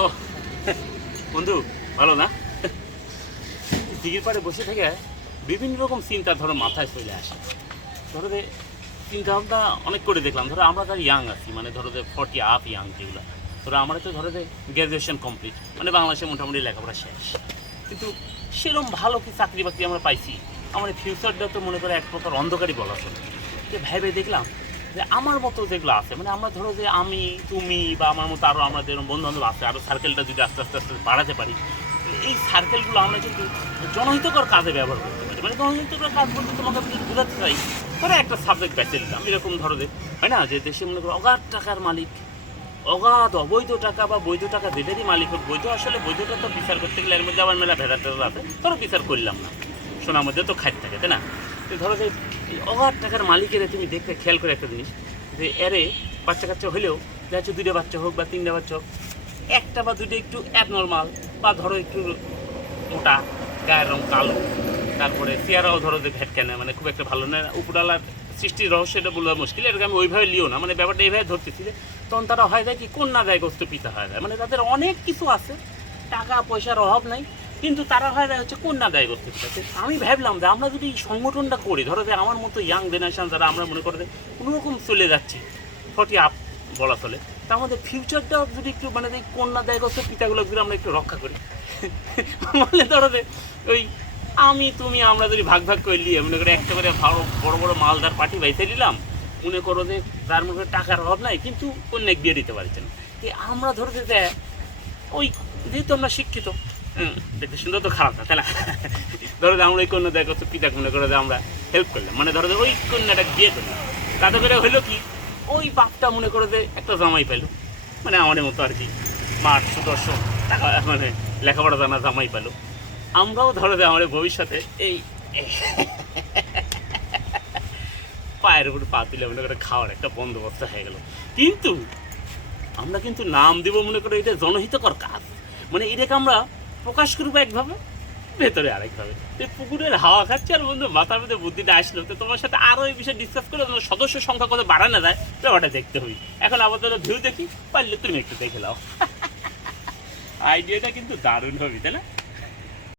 ও বন্ধু, ভালো না? দিঘির পাড়ে বসে থেকে বিভিন্ন রকম চিন্তা ধরো মাথায় চলে আসে। ধরো যে চিন্তা ভাবনা অনেক করে দেখলাম, ধরো আমরা যারা ইয়াং আছি, মানে ধরো যে 40 আপ ইয়াং যেগুলো, ধরো আমরা তো ধরো যে গ্র্যাজুয়েশন কমপ্লিট, মানে বাংলাদেশে মোটামুটি লেখাপড়া শেষ, কিন্তু সেরকম ভালো কি চাকরি বাকরি আমরা পাইছি? আমার ফিউচারটা তো মনে করে এক প্রকার অন্ধকারই বলা চলে। যে ভেবে দেখলাম যে আমার মতো যেগুলো আছে, মানে আমরা ধরো যে আমি তুমি বা আমার মতো আরও আমাদের বন্ধু বান্ধব আছে, আরও সার্কেলটা যদি আস্তে আস্তে আস্তে বাড়াতে পারি, এই সার্কেলগুলো আমরা কিন্তু জনহিতকর কাজে ব্যবহার করতে পারি। মানে জনহিতকর কাজ বলতে তোমাকে আমি যদি বোঝাতে চাই, ধরো একটা সাবজেক্ট বেছে নিলাম, এরকম ধরো যে হয় না যে দেশে মনে করো অগাধ টাকার মালিক, অগাধ অবৈধ টাকা বা বৈধ টাকা যেটারই মালিক হোক, বৈধ আসলে বৈধটা তো বিচার করতে গেলে এর মধ্যে আবার মেলা ভেদার টেদার আছে, ধরো বিচার করলাম না, সোনার মধ্যে তো খাইতে থাকে, তাই না? তো ধরো যে এই অগাধ টাকার মালিকের তুমি দেখতে খেয়াল করে একটা জিনিস, যে এরে বাচ্চা কাচ্চা হলেও দেখা যাচ্ছে 2টা বাচ্চা হোক বা 3টা বাচ্চা হোক, একটা বা 2টা একটু অ্যাবনর্মাল, বা ধরো একটু মোটা, গায়ের রং কালো, তারপরে চেয়ারাও ধরো যে ভেট কেনে, মানে খুব একটা ভালো না, উপরওয়ালার সৃষ্টির রহস্যটা বলা মুশকিল, এটাকে আমি ওইভাবে লিও না, মানে ব্যাপারটা এইভাবে ধরতেছি যে তখন তারা হয় যায় কি কন্যা দেয় গোস্ত পিতা হয় যায়, মানে তাদের অনেক কিছু আছে, টাকা পয়সার অভাব নাই, কিন্তু তারা হয় যায় হচ্ছে কন্যা দেয় গোস্ত পিতা। আমি ভাবলাম যে আমরা যদি এই সংগঠনটা করি, ধরো যে আমার মতো ইয়াং জেনারেশন যারা আমরা মনে করে কোনোরকম চলে যাচ্ছি 40 আপ বলা চলে, তা আমাদের ফিউচারটা যদি একটু মানে এই কন্যা দেয় গোস্ত পিতাগুলো যদি আমরা একটু রক্ষা করি, মানে ধরো যে ওই আমি তুমি আমরা যদি ভাগ ভাগ করে নিয়ে মনে করে একটা করে বড় বড় মালদার পার্টি বাইসে দিলাম, মনে করো যে তার মধ্যে টাকার অভাব নাই কিন্তু অনেক বিয়ে দিতে পারছেন, আমরা ধরো যে ওই যেহেতু আমরা শিক্ষিত, দেখতে সুন্দর তো খারাপ না, তাই না? ধরো যে আমরা ওই কন্যা দেখা করছো পিতাকে মনে করো যে আমরা হেল্প করলাম, মানে ধরো যে ওই কন্যাটাকে বিয়ে করলাম, তাতে করে হলো কি ওই বাপটা মনে করো যে একটা জামাই পেলো, মানে আমাদের মতো আর কি মাঠ সুদর্শন টাকা মানে লেখাপড়া জানা জামাই পেলো, আমরাও ধরো যে আমাদের ভবিষ্যতে এই পায়ের উপর পা তুলে মনে করে খাওয়ার একটা বন্দোবস্ত হয়ে গেল। কিন্তু আমরা কিন্তু নাম দেবো মনে করে এটা জনহিতকর কাজ, মানে এটাকে আমরা প্রকাশ করবো একভাবে, ভেতরে আরেকভাবে। পুকুরের হাওয়া খাচ্ছে আর বন্ধু মাথার মধ্যে বুদ্ধিটা আসলো, তো তোমার সাথে আরও এই বিষয়ে ডিসকাস করে তোমার সদস্য সংখ্যা কত বাড়ানো যায় ব্যাপারটা দেখতে হবে। এখন আমাদের ভিউ দেখি, পারলে তুমি একটু দেখে নাও। আইডিয়াটা কিন্তু দারুণ হবে, তাই না?